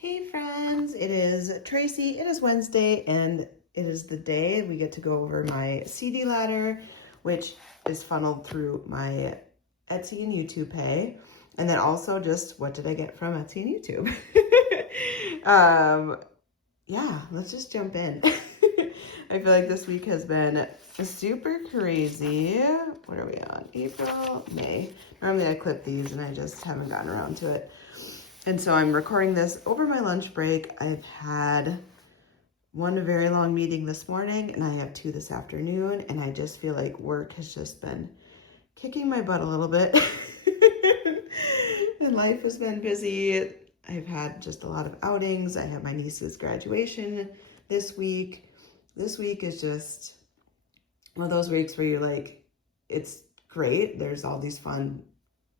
Hey friends, it is Tracy. It is Wednesday and it is the day we get to go over my CD ladder, which is funneled through my Etsy and YouTube pay. And then also just what did I get from Etsy and YouTube? Yeah, let's just jump in. I feel like this week has been super crazy. What are we on? April, May. Normally I clip these and I just haven't gotten around to it. And so I'm recording this over my lunch break. I've had one very long meeting this morning and I have two this afternoon, and I just feel like work has just been kicking my butt a little bit. And life has been busy. I've had just a lot of outings. I have my niece's graduation this week. This week is just one of those weeks where you're like, it's great. There's all these fun,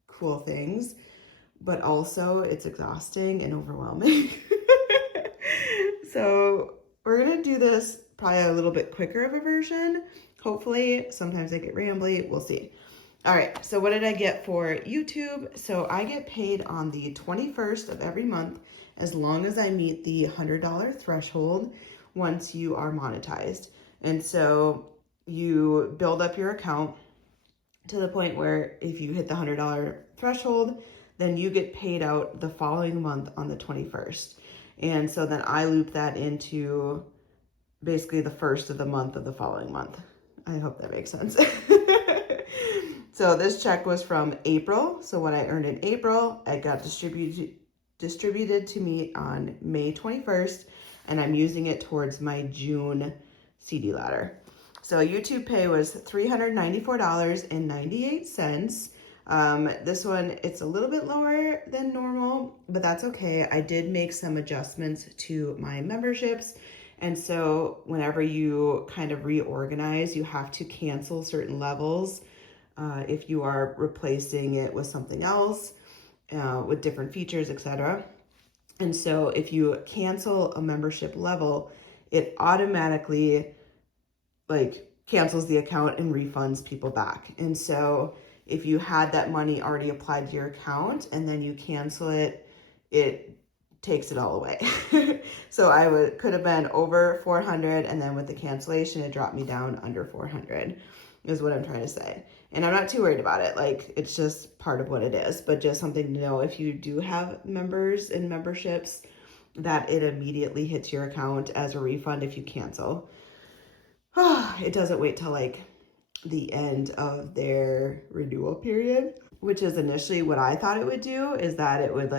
cool things, but also it's exhausting and overwhelming. So we're gonna do this probably a little bit quicker of a version. Hopefully, sometimes I get rambly, we'll see. All right, so what did I get for YouTube? So I get paid on the 21st of every month as long as I meet the $100 threshold once you are monetized. And so you build up your account to the point where if you hit the $100 threshold, then you get paid out the following month on the 21st. And so then I loop that into basically the first of the month of the following month. I hope that makes sense. So this check was from April. So what I earned in April, it got distributed to me on May 21st, and I'm using it towards my June CD ladder. So YouTube pay was $394.98. This one, it's a little bit lower than normal, but that's okay. I did make some adjustments to my memberships. And so whenever you kind of reorganize, you have to cancel certain levels if you are replacing it with something else, with different features, etc. And so if you cancel a membership level, it automatically cancels the account and refunds people back. And so if you had that money already applied to your account and then you cancel it, it takes it all away. So I could have been over 400, and then with the cancellation, it dropped me down under 400 is what I'm trying to say. And I'm not too worried about it. It's just part of what it is, but just something to know if you do have members and memberships, that it immediately hits your account as a refund if you cancel. It doesn't wait till the end of their renewal period, which is initially what I thought it would do, is that it would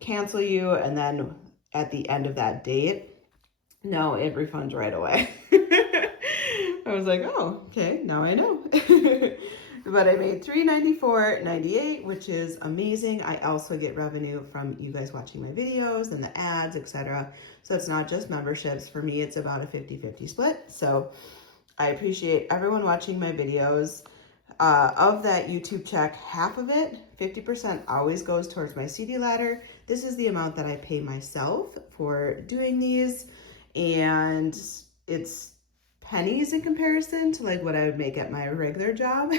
cancel you, and then at the end of that date, no, it refunds right away. I was like, oh, okay, now I know. But I made $394.98, which is amazing. I also get revenue from you guys watching my videos and the ads, etc. So it's not just memberships. For me, it's about a 50-50 split. So I appreciate everyone watching my videos. Of that YouTube check, half of it, 50%, always goes towards my CD ladder. This is the amount that I pay myself for doing these, and it's pennies in comparison to what I would make at my regular job.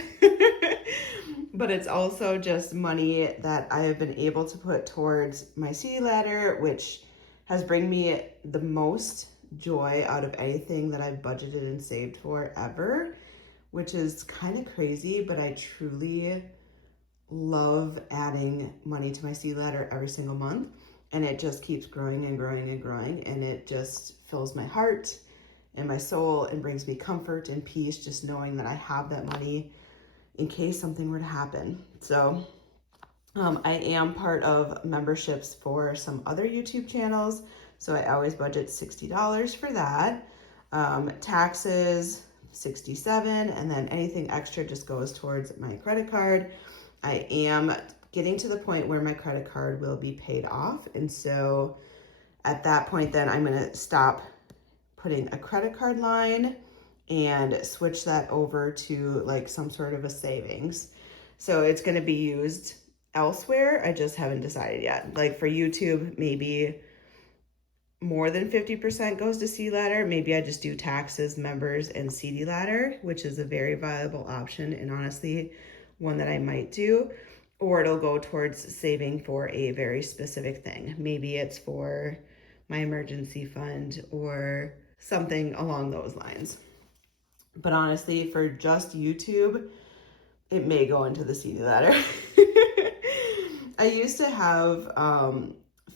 But it's also just money that I have been able to put towards my CD ladder, which has bring me the most joy out of anything that I've budgeted and saved for ever, which is kind of crazy, but I truly love adding money to my CD ladder every single month, and it just keeps growing and growing and growing, and it just fills my heart and my soul and brings me comfort and peace just knowing that I have that money in case something were to happen. So I am part of memberships for some other YouTube channels, so I always budget $60 for that. Taxes, $67, and then anything extra just goes towards my credit card. I am getting to the point where my credit card will be paid off, and so at that point then I'm going to stop putting a credit card line and switch that over to some sort of a savings. So it's going to be used elsewhere. I just haven't decided yet. For YouTube, maybe more than 50% goes to CD ladder. Maybe I just do taxes, members, and CD ladder, which is a very viable option, and honestly one that I might do. or it'll go towards saving for a very specific thing. Maybe it's for my emergency fund or something along those lines. But honestly, for just YouTube, it may go into the CD ladder. I used to have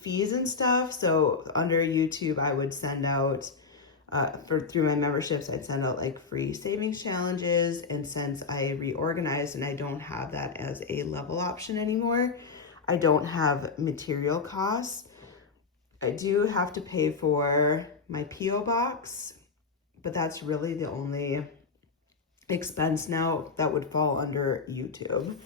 fees and stuff. So under YouTube, I would send out, through my memberships, I'd send out like free savings challenges. And since I reorganized and I don't have that as a level option anymore, I don't have material costs. I do have to pay for my P.O. box, but that's really the only expense now that would fall under YouTube.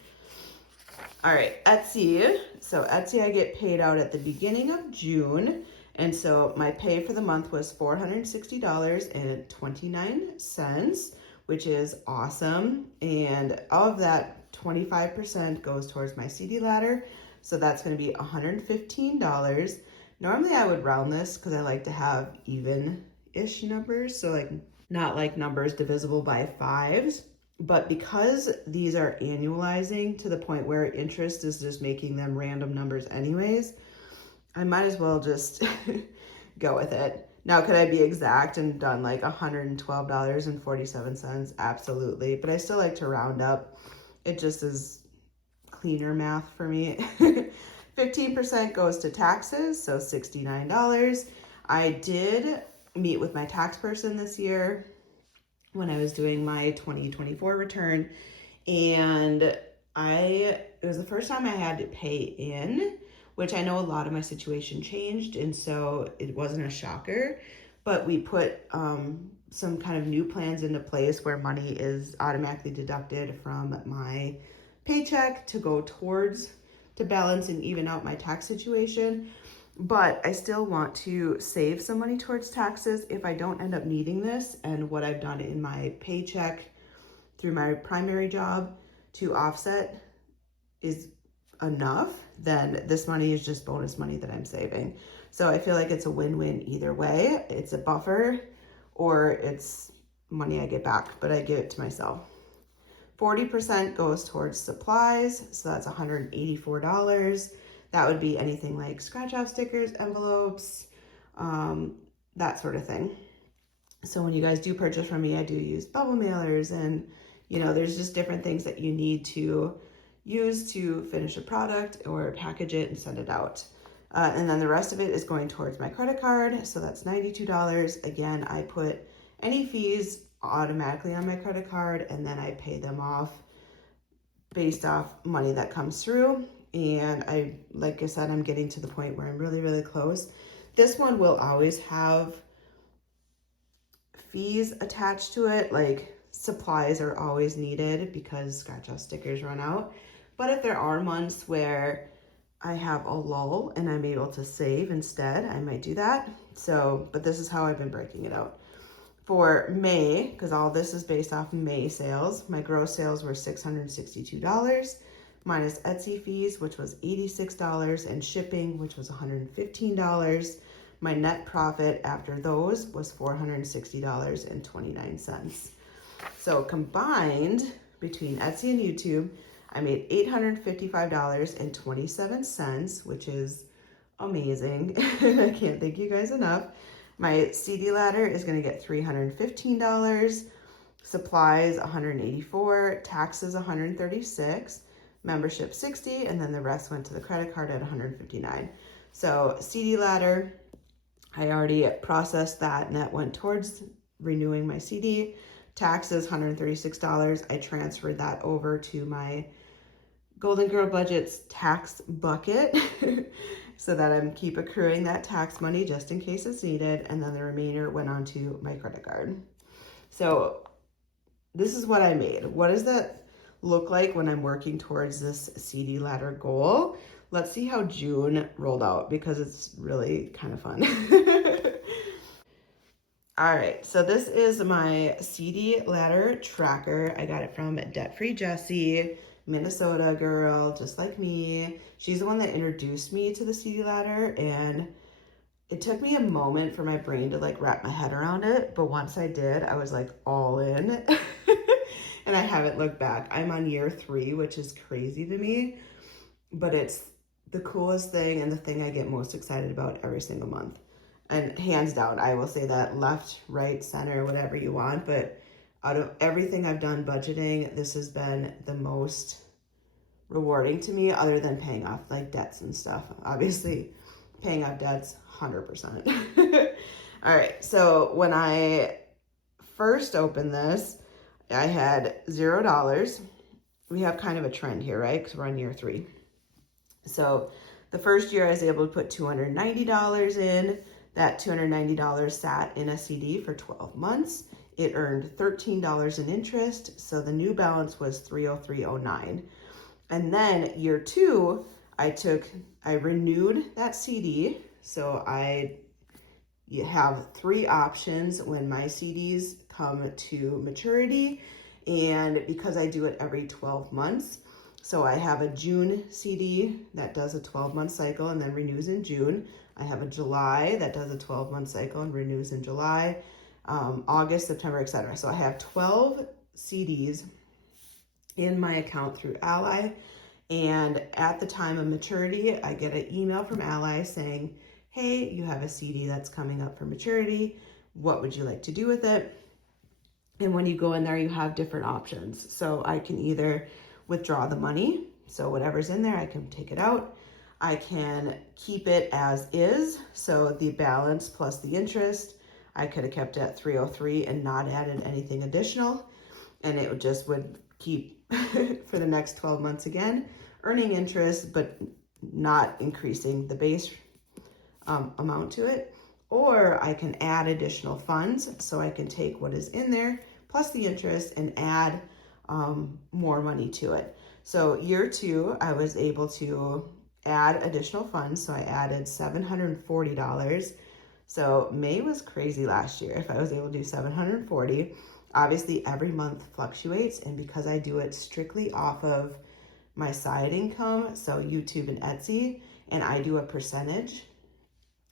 All right, Etsy. So Etsy, I get paid out at the beginning of June. And so my pay for the month was $460.29, which is awesome. And of that, 25% goes towards my CD ladder. So that's going to be $115. Normally I would round this because I like to have even-ish numbers. So like not like numbers divisible by 5s. But because these are annualizing to the point where interest is just making them random numbers anyways, I might as well just go with it. Now, could I be exact and done like $112.47? Absolutely. But I still like to round up. It just is cleaner math for me. 15% goes to taxes, so $69. I did meet with my tax person this year when I was doing my 2024 return, and it was the first time I had to pay in, which I know a lot of my situation changed, and so it wasn't a shocker, but we put some kind of new plans into place where money is automatically deducted from my paycheck to go towards, to balance and even out my tax situation. But I still want to save some money towards taxes if I don't end up needing this. And what I've done in my paycheck through my primary job to offset is enough, then this money is just bonus money that I'm saving. So I feel like it's a win-win either way. It's a buffer or it's money I get back, but I give it to myself. 40% goes towards supplies, so that's $184. That would be anything like scratch off stickers, envelopes, that sort of thing. So when you guys do purchase from me, I do use bubble mailers, and there's just different things that you need to use to finish a product or package it and send it out. And then the rest of it is going towards my credit card. So that's $92. Again, I put any fees automatically on my credit card, and then I pay them off based off money that comes through. And like I said, I'm getting to the point where I'm really, really close. This one will always have fees attached to it. Like supplies are always needed because scratch off stickers run out. But if there are months where I have a lull and I'm able to save instead, I might do that. So, but this is how I've been breaking it out. For May, because all this is based off May sales, my gross sales were $662. Minus Etsy fees, which was $86, and shipping, which was $115. My net profit after those was $460.29. So combined between Etsy and YouTube, I made $855.27, which is amazing. I can't thank you guys enough. My CD ladder is going to get $315, supplies $184, taxes $136. Membership $60, and then the rest went to the credit card at $159. So CD ladder, I already processed that, and that went towards renewing my CD. Taxes $136. I transferred that over to my Golden Girl Budget's tax bucket so that I keep accruing that tax money just in case it's needed, and then the remainder went onto my credit card. So this is what I made. What does that look like when I'm working towards this CD ladder goal? Let's see how June rolled out because it's really kind of fun. All right, so this is my CD ladder tracker. I got it from Debt Free Jessie, Minnesota girl, just like me. She's the one that introduced me to the CD ladder, and it took me a moment for my brain to like wrap my head around it, but once I did, I was like all in. And I haven't looked back. I'm on year 3, which is crazy to me. but it's the coolest thing and the thing I get most excited about every single month. And hands down, I will say that left, right, center, whatever you want, but out of everything I've done budgeting, this has been the most rewarding to me, other than paying off like debts and stuff. Obviously, paying off debts, 100%. All right, so when I first opened this, I had $0. We have kind of a trend here, right? Because we're on year 3. So the first year I was able to put $290 in. That $290 sat in a CD for 12 months. It earned $13 in interest, so the new balance was $303.09. And then year 2, I renewed that CD. So you have 3 options when my CDs come to maturity. And because I do it every 12 months, so I have a June CD that does a 12-month cycle and then renews in June. I have a July that does a 12-month cycle and renews in July, August, September, etc. So I have 12 CDs in my account through Ally. And at the time of maturity, I get an email from Ally saying, hey, you have a CD that's coming up for maturity. What would you like to do with it? And when you go in there, you have different options. So I can either withdraw the money, so whatever's in there, I can take it out. I can keep it as is, so the balance plus the interest, I could have kept it at 303 and not added anything additional, and it would keep for the next 12 months again, earning interest, but not increasing the base amount to it. Or I can add additional funds, so I can take what is in there plus the interest and add more money to it. So year 2, I was able to add additional funds. So I added $740. So May was crazy last year. If I was able to do $740, obviously every month fluctuates. And because I do it strictly off of my side income, so YouTube and Etsy, and I do a percentage,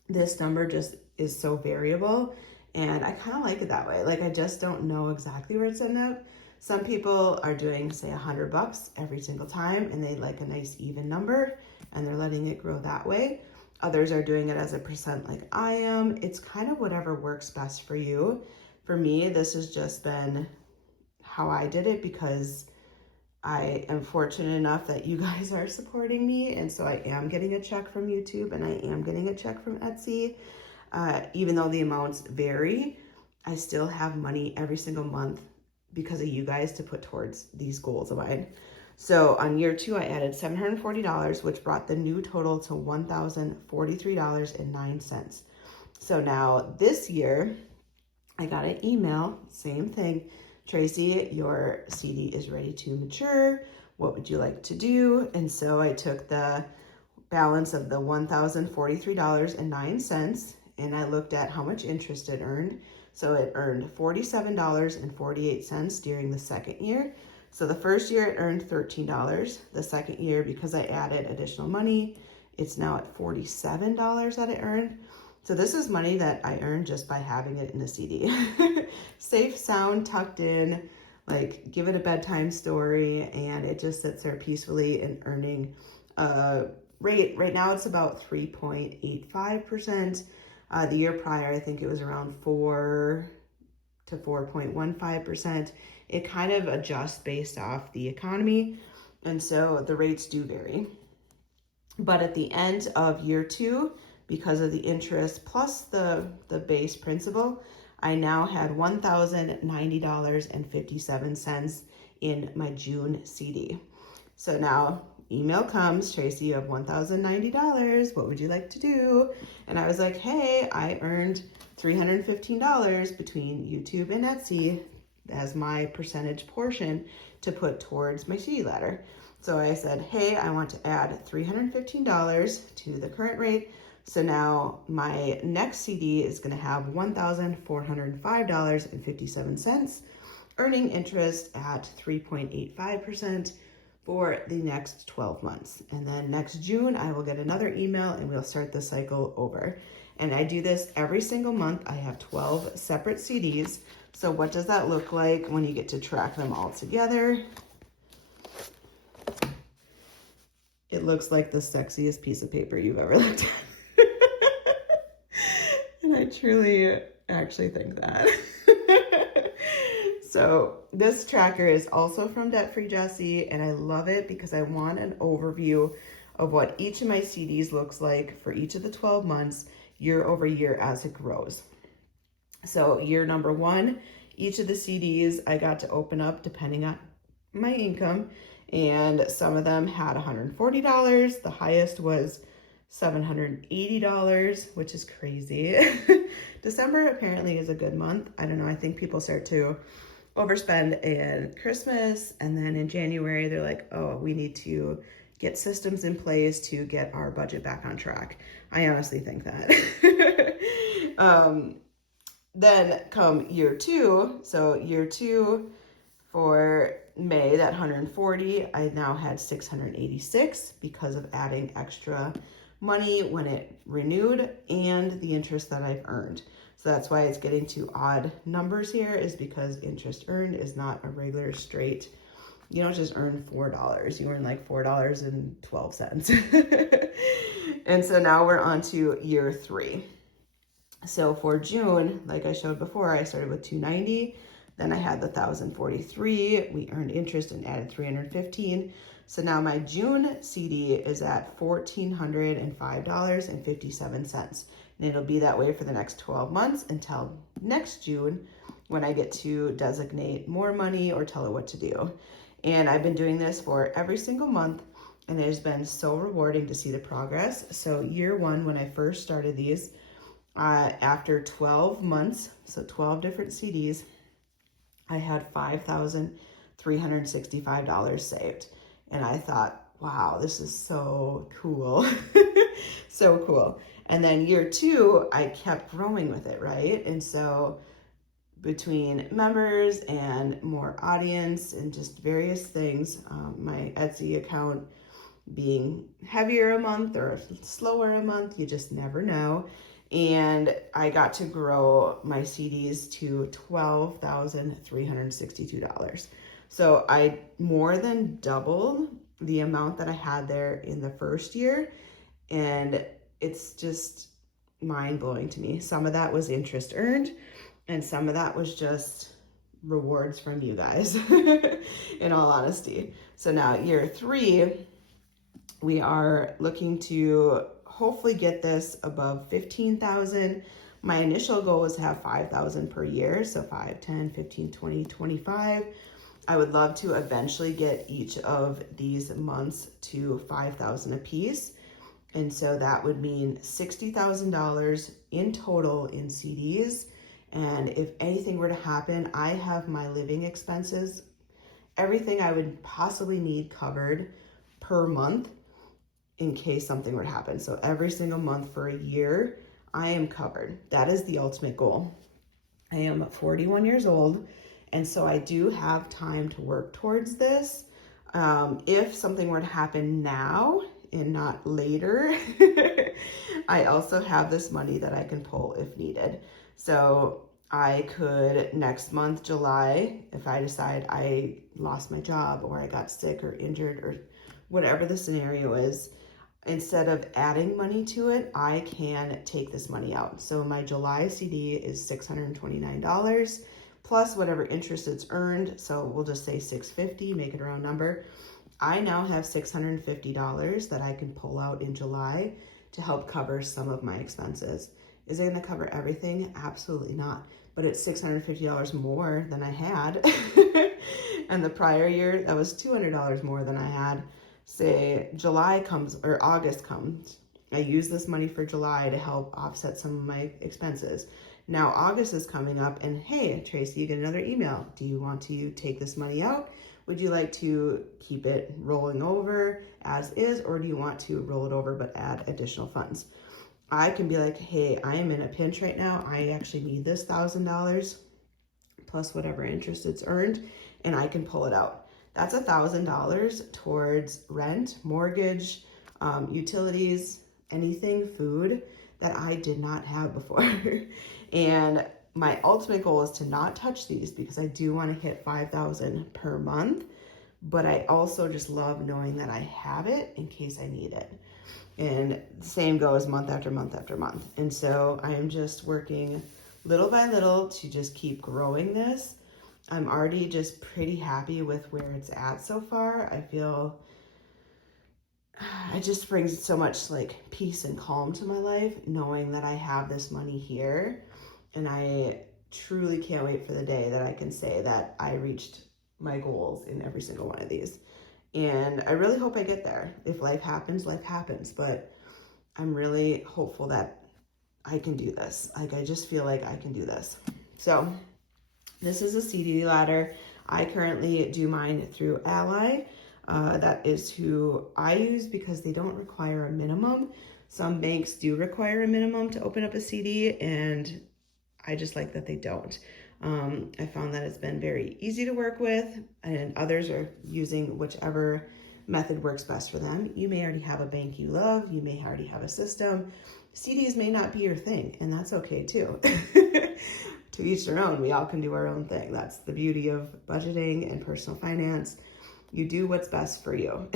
this number just is so variable. And I kind of like it that way. Like, I just don't know exactly where it's ending up. Some people are doing, say, $100 every single time, and they like a nice even number, and they're letting it grow that way. Others are doing it as a percent like I am. It's kind of whatever works best for you. For me, this has just been how I did it because I am fortunate enough that you guys are supporting me, and so I am getting a check from YouTube, and I am getting a check from Etsy. Even though the amounts vary, I still have money every single month because of you guys to put towards these goals of mine. So on year 2, I added $740, which brought the new total to $1,043.09. So now this year, I got an email, same thing. Tracey, your CD is ready to mature. What would you like to do? And so I took the balance of the $1,043.09 and I looked at how much interest it earned. So it earned $47.48 during the second year. So the first year it earned $13. The second year, because I added additional money, it's now at $47 that it earned. So this is money that I earned just by having it in a CD. Safe, sound, tucked in, like give it a bedtime story, and it just sits there peacefully and earning rate. Right now it's about 3.85%. The year prior, I think it was around 4 to 4.15%. It kind of adjusts based off the economy, and so the rates do vary. But at the end of year 2, because of the interest plus the base principal, I now had $1,090.57 in my June CD. So now email comes, Tracey, you have $1,090. What would you like to do? And I was like, hey, I earned $315 between YouTube and Etsy as my percentage portion to put towards my CD ladder. So I said, hey, I want to add $315 to the current rate. So now my next CD is going to have $1,405.57, earning interest at 3.85% for the next 12 months. And then next June, I will get another email and we'll start the cycle over. And I do this every single month. I have 12 separate CDs. So what does that look like when you get to track them all together? It looks like the sexiest piece of paper you've ever looked at. And I truly actually think that. So this tracker is also from Debt Free Jessie, and I love it because I want an overview of what each of my CDs looks like for each of the 12 months, year over year as it grows. So year number 1, each of the CDs I got to open up depending on my income, and some of them had $140. The highest was $780, which is crazy. December apparently is a good month. I don't know, I think people start to overspend in Christmas, and then in January they're like, oh, we need to get systems in place to get our budget back on track. I honestly think that. Then come year 2, so year 2 for May, that 140, I now had 686 because of adding extra money when it renewed and the interest that I've earned. So that's why it's getting to odd numbers here, is because interest earned is not a regular straight, you don't just earn $4. You earn like $4.12. And so now we're on to year 3. So for June, like I showed before, I started with 290. Then I had the 1,043. We earned interest and added 315. So now my June CD is at $1,405.57. And it'll be that way for the next 12 months until next June, when I get to designate more money or tell it what to do. And I've been doing this for every single month, and it has been so rewarding to see the progress. So year 1, when I first started these, after 12 months, so 12 different CDs, I had $5,365 saved. And I thought, wow, this is so cool. So cool. And then year 2, I kept growing with it, right? And so between members and more audience and just various things, my Etsy account being heavier a month or slower a month, you just never know. And I got to grow my CDs to $12,362. So I more than doubled the amount that I had there in the first year. And it's just mind-blowing to me. Some of that was interest earned, and some of that was just rewards from you guys, in all honesty. So now year 3, we are looking to hopefully get this above 15,000. My initial goal was to have 5,000 per year. So 5, 10, 15, 20, 25. I would love to eventually get each of these months to 5,000 a piece. And so that would mean $60,000 in total in CDs. And if anything were to happen, I have my living expenses, everything I would possibly need covered per month in case something were to happen. So every single month for a year, I am covered. That is the ultimate goal. I am 41 years old, and so I do have time to work towards this. If something were to happen now and not later, I also have this money that I can pull if needed. So I could next month, July, if I decide I lost my job or I got sick or injured or whatever the scenario is, instead of adding money to it, I can take this money out. So my July CD is $629 plus whatever interest it's earned. So we'll just say $650, make it a round number. I now have $650 that I can pull out in July to help cover some of my expenses. Is it going to cover everything? Absolutely not. But it's $650 more than I had. And the prior year, that was $200 more than I had. Say July comes or August comes, I use this money for July to help offset some of my expenses. Now August is coming up, and hey, Tracy, you get another email. Do you want to take this money out? Would you like to keep it rolling over as is, or do you want to roll it over but add additional funds? I can be like, hey, I am in a pinch right now. I actually need this $1,000 plus whatever interest it's earned, and I can pull it out. That's $1,000 towards rent, mortgage, utilities, anything, food that I did not have before. And my ultimate goal is to not touch these because I do want to hit 5,000 per month. but I also just love knowing that I have it in case I need it. And the same goes month after month after month. And so I am just working little by little to just keep growing this. I'm already just pretty happy with where it's at so far. I feel it just brings so much like peace and calm to my life, knowing that I have this money here. And I truly can't wait for the day that I can say that I reached my goals in every single one of these. And I really hope I get there. If life happens, life happens. But I'm really hopeful that I can do this. Like, I just feel like I can do this. So this is a CD ladder. I currently do mine through Ally. That is who I use because they don't require a minimum. Some banks do require a minimum to open up a CD, and I just like that they don't. I found that it's been very easy to work with, and others are using whichever method works best for them. You may already have a bank you love. You may already have a system. CDs may not be your thing, and that's okay too. To each their own. We all can do our own thing. That's the beauty of budgeting and personal finance. You do what's best for you.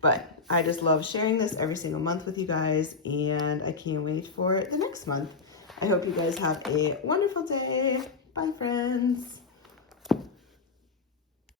But I just love sharing this every single month with you guys, and I can't wait for the next month. I hope you guys have a wonderful day. Bye, friends.